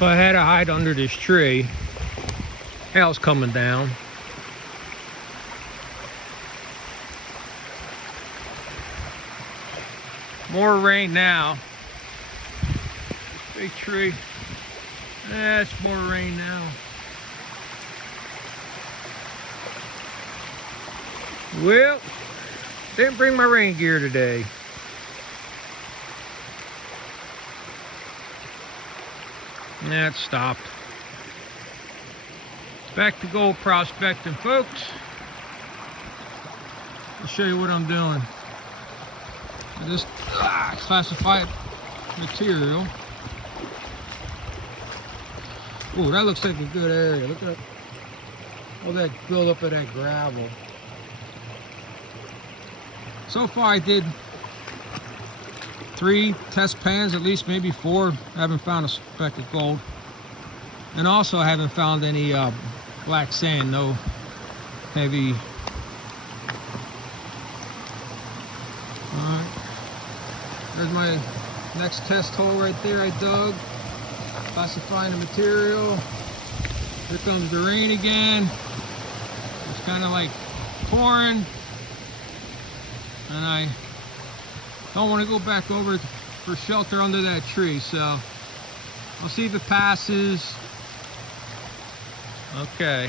So I had to hide under this tree. Hail's coming down. More rain now. Big tree. That's more rain now. Well, didn't bring my rain gear today. Yeah, it stopped. Back to gold prospecting, folks. I'll show you what I'm doing. I just classified material. Ooh, that looks like a good area. Look at all that buildup of that gravel. So far I did 3 test pans, at least maybe 4. I haven't found a speck of gold. And also I haven't found any black sand, no heavy. Alright. There's my next test hole right there I dug. Classifying the material. Here comes the rain again. It's kind of like pouring. And I don't want to go back over for shelter under that tree, so I'll see if it passes. Okay.